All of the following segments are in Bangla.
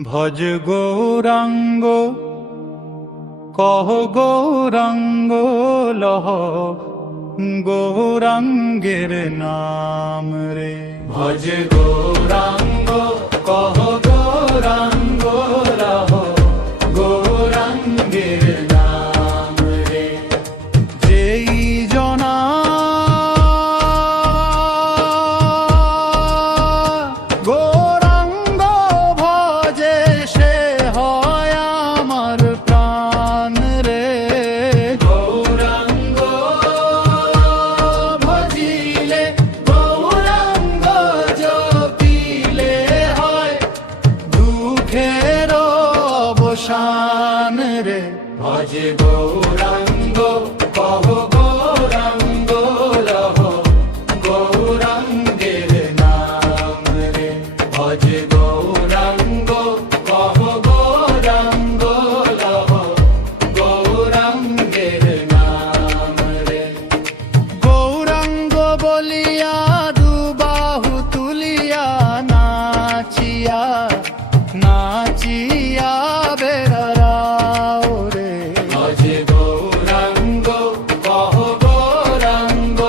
ভজ গৌরাঙ্গ কহ গৌরাঙ্গ লহ গৌরাঙ্গের নাম রে। ভজ গৌরাঙ্গ কহ গৌরাঙ্গ লহ গৌরাঙ্গের নাম রে। যেই জনা গৌরাঙ্গ ভজে সে হয় আমার প্রাণ রে। গৌরাঙ্গ ভজিলে গৌরাঙ্গ জপিলে হয় দুঃখের অবসান রে। ভজ গৌরাঙ্গ কহ গৌরাঙ্গ লহ গৌরাঙ্গের নাম রে। ভজ গৌরাঙ্গ কহ গৌরাঙ্গ লহ গৌরাঙ্গের নাম রে। গৌরাঙ্গ বলিয়া দুবাহু তুলিয়া নাচিয়া নাচিয়া বেড়াও রে। ভজ গৌরাঙ্গ কহ গৌরাঙ্গ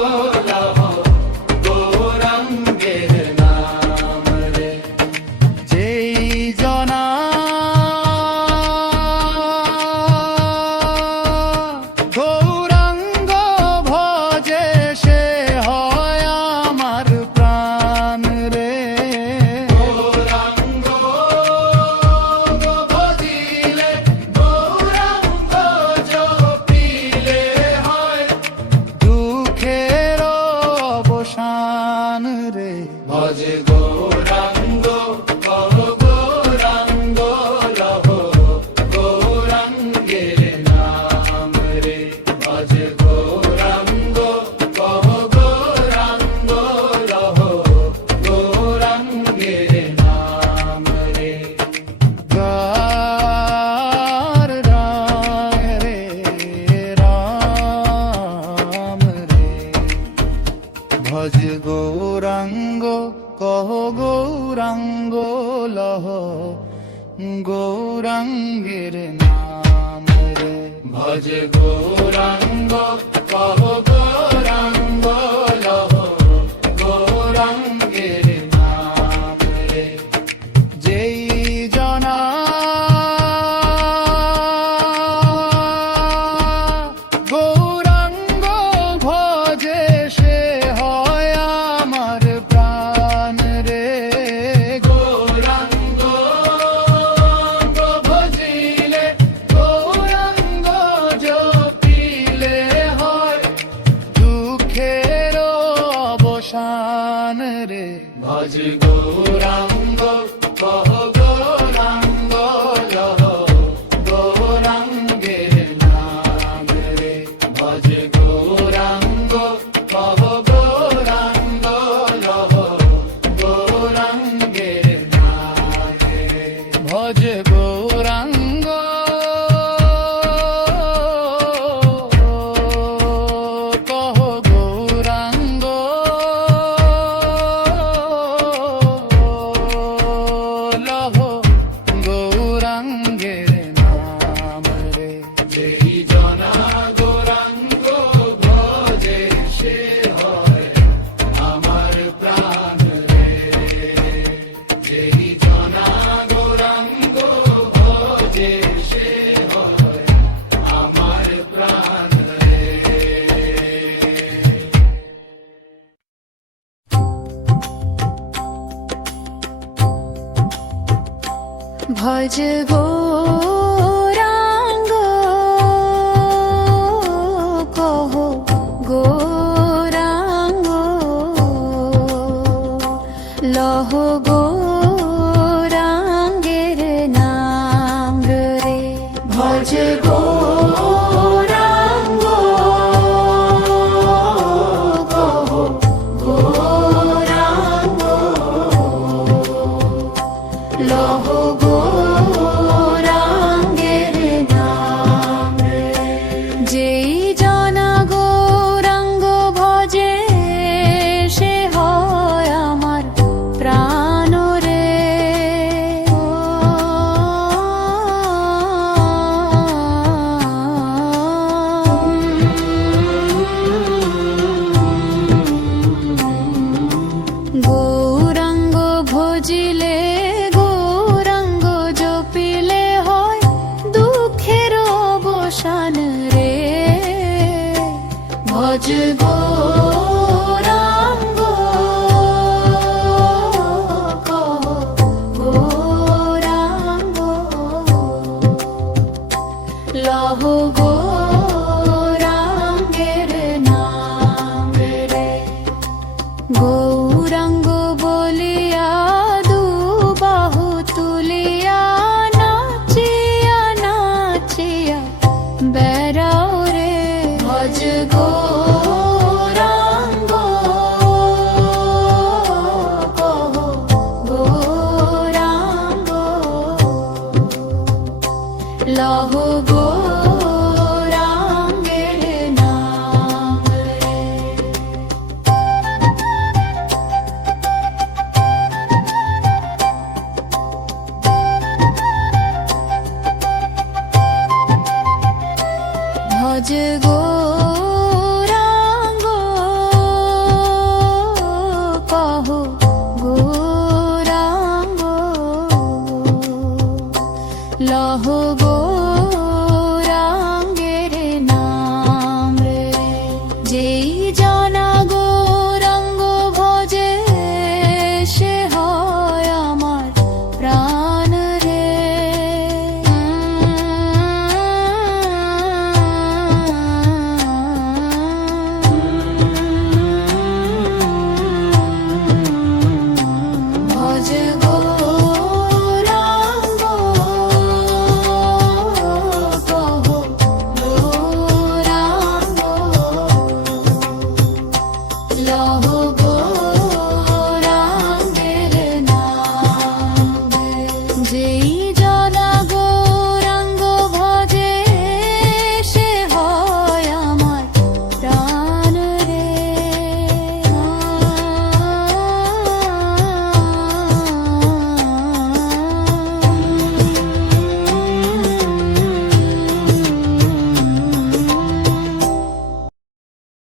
লহ গৌরাঙ্গের নাম রে। যেই জনা গৌরাঙ্গ ভজে সে হয় আমার প্রাণ রে। গৌরাঙ্গ ভজিলে গৌরাঙ্গ জপিলে হয় দুঃখের অবসান রে। ভজ গৌরাঙ্গ কহ গৌরাঙ্গ লহ গৌরাঙ্গের নাম রে। ভজ গৌরাঙ্গ কহ গৌরাঙ্গ লহ গৌরাঙ্গের নাম রে। গার রাম রে রাম রে। ভজ গৌরাঙ্গ কহ গৌরাঙ্গ লহ গৌরাঙ্গের নাম রে। ভজ গৌরাঙ্গ কহ গৌরাঙ্গ লহ গৌরাঙ্গের নাম রে। যেই জনা গৌরাঙ্গ ভজে সে হয় আমার প্রাণ রে। গৌরাঙ্গ ভজিলে গৌরাঙ্গ জপিলে হয় দুঃখের অবসান রে। ভজ গৌরাঙ্গ কহ গৌরাঙ্গ লহ গৌরাঙ্গের নাম রে। ভজ গৌরাঙ্গ কহ গৌরাঙ্গ লহ গৌরাঙ্গের নাম রে। ভজ গৌরাঙ্গ কহ গৌরাঙ্গ লহ গৌরাঙ্গের নাম রে। যেই জনা গৌরাঙ্গ ভজে সে হয় আমার প্রাণ রে। যেই জনা গৌরাঙ্গ ভজে সে হয় আমার প্রাণ রে। ভজ গৌরাঙ্গ কহ গৌরাঙ্গ লহ গৌরাঙ্গের নাম রে। ভজ গৌরাঙ্গ কহ গৌরাঙ্গ লহ গৌরাঙ্গের নাম রে। যেই জনা গৌরাঙ্গ ভজে সে হয় আমার প্রাণ রে। ভজ গৌরাঙ্গ কহ গৌরাঙ্গ লহ গৌরাঙ্গের নাম রে গৌরাঙ্গ বলিয়া দুবাহু তুলিয়া নাচিয়া নাচিয়া বেড়াও রে ভজ গৌরাঙ্গ কহ গৌরাঙ্গ লহ গৌরাঙ্গের নাম রে ভজ গৌরাঙ্গ কহ গৌরাঙ্গ লহ গৌরাঙ্গের নাম রে যেই জানা গৌরাঙ্গ ভজে সে হয় আমার প্রাণ রে ভজ গৌরাঙ্গ কহ গৌরাঙ্গ লহ